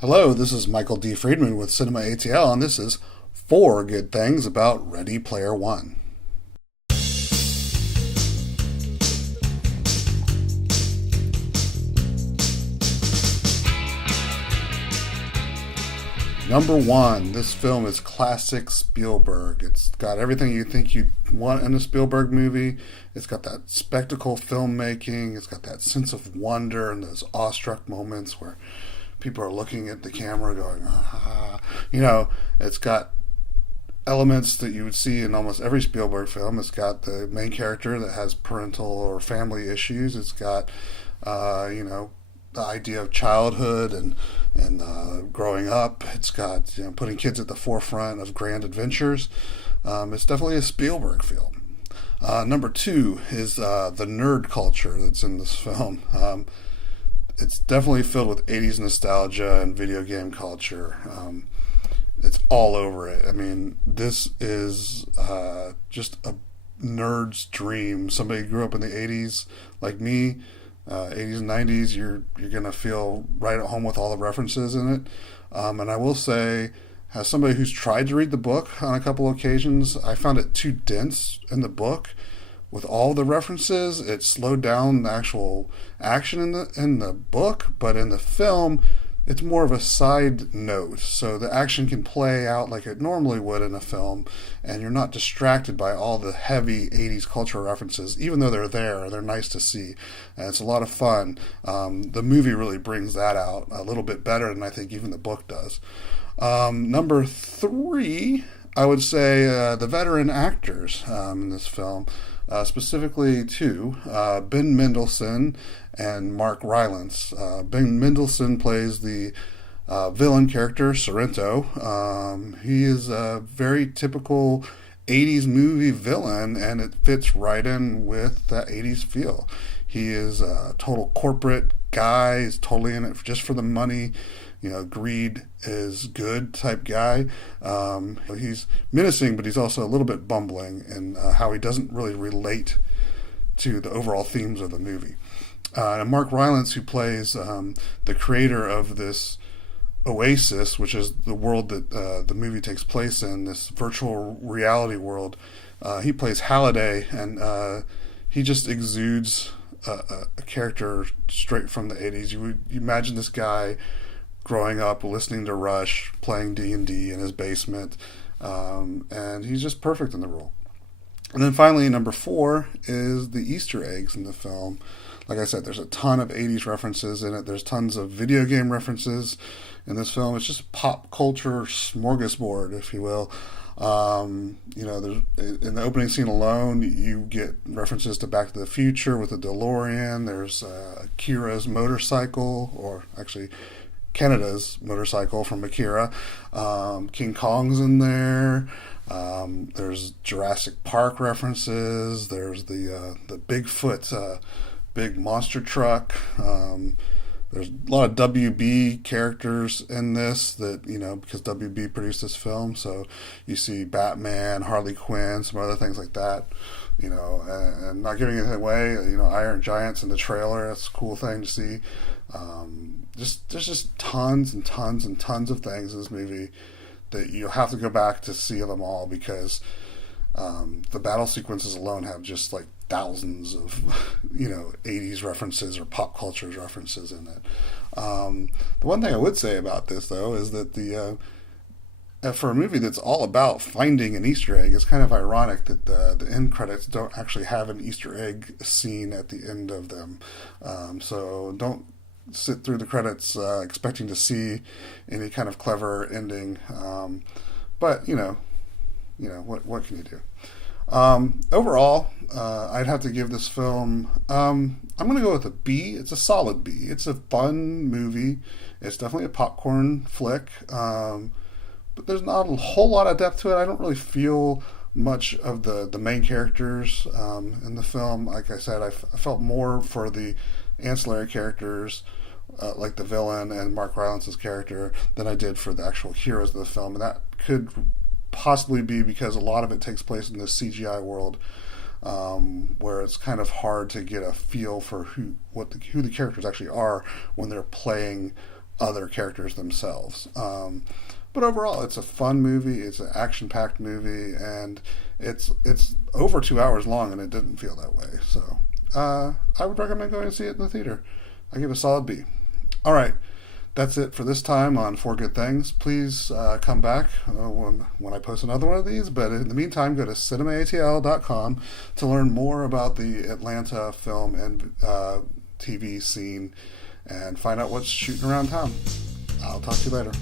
Hello, this is Michael D. Friedman with CinemATL, and this is 4 Good Things About Ready Player One. Number one, this film is classic Spielberg. It's got everything you think you'd want in a Spielberg movie. It's got that spectacle filmmaking. It's got that sense of wonder and those awestruck moments where people are looking at the camera going, ah. It's got elements that you would see in almost every Spielberg film. It's got the main character that has parental or family issues. It's got, the idea of childhood and growing up. It's got putting kids at the forefront of grand adventures. It's definitely a Spielberg film. Number two is the nerd culture that's in this film. It's definitely filled with 80s nostalgia and video game culture. It's all over it. I mean, this is just a nerd's dream. Somebody who grew up in the 80s, like me, 80s and 90s, you're going to feel right at home with all the references in it. And I will say, as somebody who's tried to read the book on a couple occasions, I found it too dense in the book. With all the references, it slowed down the actual action in the book, but in the film, it's more of a side note. So the action can play out like it normally would in a film, and you're not distracted by all the heavy 80s cultural references, even though they're there. They're nice to see, and it's a lot of fun. The movie really brings that out a little bit better than I think even the book does. Number three, I would say the veteran actors in this film. Specifically two, Ben Mendelsohn and Mark Rylance. Ben Mendelsohn plays the villain character, Sorrento. He is a very typical 80s movie villain, and it fits right in with that 80s feel. He is a total corporate guy. He's totally in it just for the money. Greed is good type guy. He's menacing, but he's also a little bit bumbling in how he doesn't really relate to the overall themes of the movie. And Mark Rylance, who plays the creator of this Oasis, which is the world that the movie takes place in, this virtual reality world, he plays Halliday, and he just exudes a character straight from the 80s. You imagine this guy growing up listening to Rush, playing D&D in his basement, and he's just perfect in the role. And then finally, number four is the Easter eggs in the film. Like I said, there's a ton of 80s references in it. There's tons of video game references in this film. It's just pop culture smorgasbord, if you will. There's, in the opening scene alone, you get references to Back to the Future with the DeLorean. There's Kira's motorcycle, or actually Canada's motorcycle from Akira. King Kong's in there. There's Jurassic Park references. There's the Bigfoot big monster truck. There's a lot of WB characters in this that, because WB produced this film. So you see Batman, Harley Quinn, some other things like that. And not giving anything away, Iron Giant's in the trailer. That's a cool thing to see. There's just tons and tons and tons of things in this movie that you have to go back to see them all, because the battle sequences alone have just like thousands of 80s references or pop culture references in it. The one thing I would say about this, though, is that for a movie that's all about finding an Easter egg, it's kind of ironic that the end credits don't actually have an Easter egg scene at the end of them. So don't sit through the credits expecting to see any kind of clever ending. But what can you do? Overall, I'd have to give this film, I'm going to go with a B. It's a solid B. It's a fun movie. It's definitely a popcorn flick. But there's not a whole lot of depth to it. I don't really feel much of the main characters in the film. Like I said, I felt more for the ancillary characters, like the villain and Mark Rylance's character, than I did for the actual heroes of the film. And that could possibly be because a lot of it takes place in this CGI world, where it's kind of hard to get a feel for who the characters actually are when they're playing other characters themselves. But overall, it's a fun movie. It's an action-packed movie, and it's over 2 hours long, and it didn't feel that way. So I would recommend going to see it in the theater. I give it a solid B. All right, that's it for this time on Four Good Things. Please come back when I post another one of these. But in the meantime, go to CinemATL.com to learn more about the Atlanta film and TV scene and find out what's shooting around town. I'll talk to you later.